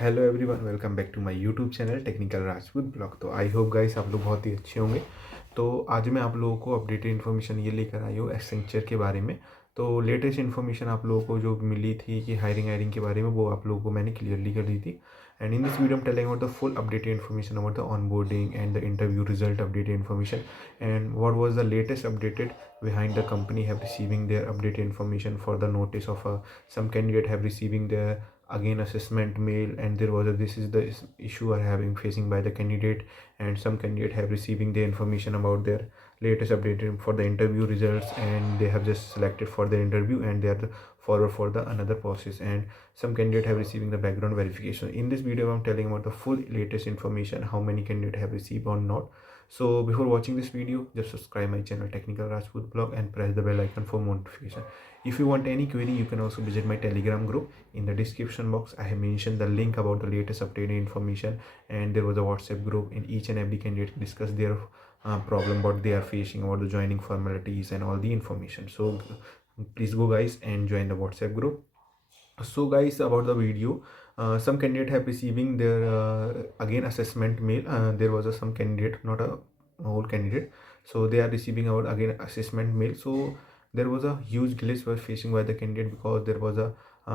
Hello everyone, welcome back to my YouTube channel technical Rajput blog. तो I hope guys आप लोग बहुत ही अच्छे होंगे। तो आज मैं आप लोगों को अपडेटेड इन्फॉर्मेशन ये लेकर आई हूँ एक्सेंचर के बारे में। तो लेटेस्ट इन्फॉर्मेशन आप लोगों को जो मिली थी कि हायरिंग हायरिंग के बारे में, वो आप लोगों को मैंने क्लियरली कर दी थी। And in this video I'm telling about the full updated information about the onboarding and the interview result updated information, and what was the latest updated behind the company have receiving their updated information for the notice of some candidate have receiving their again assessment mail, and there was this is the issue are having facing by the candidate, and some candidate have receiving the information about their latest updated for the interview results, and they have just selected for the interview and they are forward for the another process, and some candidate have receiving the background verification. In this video I'm telling about the full latest information, how many candidate have received or not. So before watching this video, just subscribe my channel Technical Rajput Blog and press the bell icon for more notification. If you want any query, you can also visit my Telegram group. In the description box I have mentioned the link about the latest updated information, and there was a WhatsApp group in each and every candidate discuss their problem, what they are facing, about the joining formalities and all the information. So please go guys and join the WhatsApp group. So guys, about the video, some candidate have receiving their again assessment mail. There was some candidate, not a whole candidate, so they are receiving our again assessment mail. So there was a huge glitch was facing by the candidate, because there was a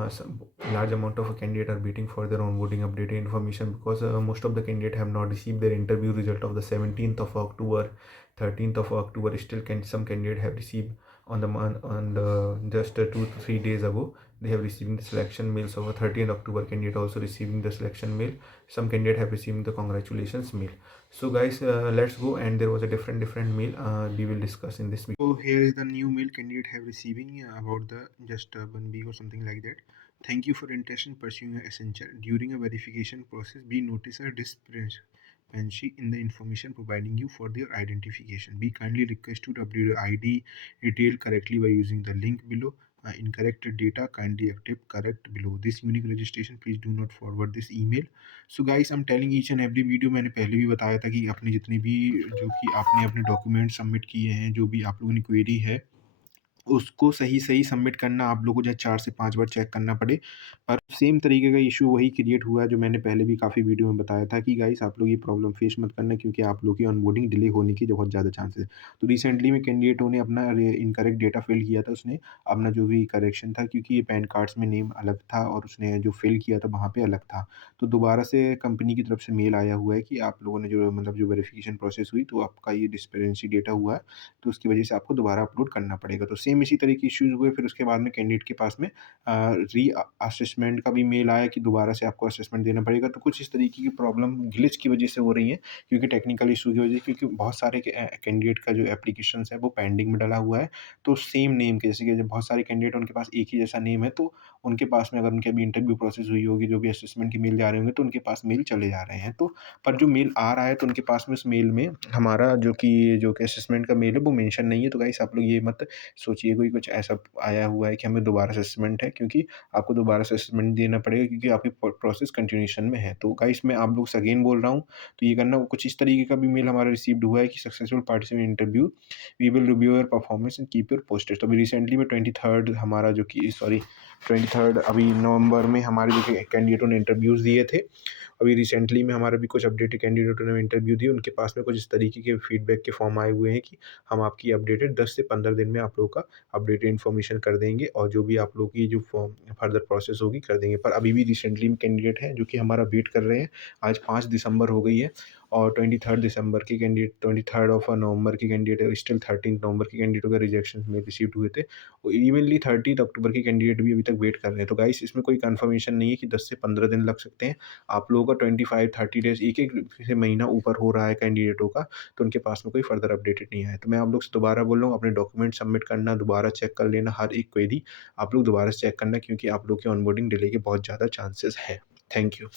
some large amount of a candidate are waiting for their onboarding updated information, because most of the candidate have not received their interview result of the 17th of October, 13th of October. Still some candidate have received on the month on the just 2 to 3 days ago. They have receiving the selection mails of a 30th October. Candidate also receiving the selection mail. Some candidate have received the congratulations mail. So guys, let's go. And there was a different mail we will discuss in this video. So here is the new mail candidate have receiving about the just 1 week or something like that. Thank you for interest in pursuing a essential. During a verification process, we notice a discrepancy in the information providing you for their identification. We kindly request to update your ID detail correctly by using the link below. Incorrect data, kindly active correct below. This unique registration, please do not forward this email. So guys, I'm telling each and every video, मैंने पहले भी बताया था कि अपने जितने भी जो कि आपने अपने डॉक्यूमेंट सबमिट किए हैं, जो भी आप लोगों ने क्वेरी है, उसको सही-सही सबमिट करना। आप लोगों को चाहे 4 से 5 बार चेक करना पड़े, पर सेम तरीके का इश्यू वही क्रिएट हुआ है जो मैंने पहले भी काफ़ी वीडियो में बताया था कि गाइस आप लोग ये प्रॉब्लम फेस मत करना, क्योंकि आप लोग की ऑनबोर्डिंग डिले होने की बहुत ज़्यादा चांसेस है। तो रिसेंटली में कैंडिडेटों ने अपना इनकरेक्ट डेटा फिल किया था, उसने अपना जो भी करेक्शन था, क्योंकि ये पैन कार्ड्स में नेम अलग था और उसने जो फिल किया था वहाँ पे अलग था। तो दोबारा से कंपनी की तरफ से मेल आया हुआ है कि आप लोगों ने जो मतलब जो वेरिफिकेशन प्रोसेस हुई, तो आपका ये डिस्क्रिपेंसी डेटा हुआ है, तो उसकी वजह से आपको दोबारा अपलोड करना पड़ेगा। तो सेम इसी तरह के इश्यूज़ हुए, फिर उसके बाद में कैंडिडेट के पास में री असेसमेंट का भी मेल आया कि दोबारा से आपको असेसमेंट देना पड़ेगा। तो कुछ इस तरीके की प्रॉब्लम ग्लिच की वजह से हो रही है, क्योंकि टेक्निकल इश्यू की वजह से, क्योंकि बहुत सारे कैंडिडेट का जो एप्लीकेशंस है वो पेंडिंग में डला हुआ है। तो सेम नेम के, जैसे कि जब बहुत सारे कैंडिडेट उनके पास एक ही जैसा नेम है, तो उनके पास में अगर उनकी अभी इंटरव्यू प्रोसेस हुई होगी, जो भी असेसमेंट के मेल जा रहे होंगे, तो उनके पास मेल चले जा रहे हैं। तो पर जो मेल आ रहा है, तो उनके पास में उस मेल में हमारा जो कि असेसमेंट का मेल है वो मेंशन नहीं है। तो गाइस आप लोग ये मत सोचिए कोई कुछ ऐसा आया हुआ है कि हमें दोबारा असेसमेंट है, क्योंकि आपको दोबारा से असेसमेंट देना पड़ेगा, क्योंकि आपकी प्रोसेस कंटिन्यूएशन में है। तो गाइस मैं आप लोग से अगेन बोल रहा हूँ, तो ये करना। कुछ इस तरीके का भी मेल हमारा रिसीव्ड हुआ है कि successful participant interview, we will review your performance and keep your posted. तो अभी रिसेंटली में 23rd हमारा जो कि 23rd अभी नवंबर में हमारे जो कैंडिडेटों ने इंटरव्यूज़ दिए थे। अभी रिसेंटली में हमारे भी कुछ अपडेटेड कैंडिडेटों ने इंटरव्यू दिए, उनके पास में कुछ इस तरीके के फीडबैक के फॉर्म आए हुए हैं कि हम आपकी अपडेटेड 10 से 15 दिन में आप लोगों का अपडेटेड इन्फॉर्मेशन कर देंगे, और जो भी आप लोगों की जो फर्दर प्रोसेस होगी कर देंगे। पर अभी भी रिसेंटली में कैंडिडेट हैं जो कि हमारा वेट कर रहे हैं। आज 5 दिसंबर हो गई है, और 23rd दिसंबर के कैंडिडेट, 23rd ऑफ नवंबर के कैंडिडेट, स्टिल 13 नवंबर के कैंडिडेटों का रिजेक्शन में रिसीव्ड हुए थे। इवनली 30 अक्टूबर के कैंडिडेट भी अभी तक वेट कर रहे हैं। तो गाइस इसमें कोई कंफर्मेशन नहीं है कि 10 से 15 दिन लग सकते हैं। आप लोगों का 25-30 डेज़, एक-एक से महीना ऊपर हो रहा है कैंडिडेटों का, तो उनके पास में कोई फर्दर अपडेटेड नहीं आया है। तो मैं आप लोग से दोबारा बोल रहा हूँ, अपने डॉक्यूमेंट सबमिट करना, दोबारा चेक कर लेना, हर एक क्वेरी आप लोग दोबारा से चेक करना, क्योंकि आप लोग के ऑनबोर्डिंग डिले के बहुत ज़्यादा चांसेस हैं। Thank you.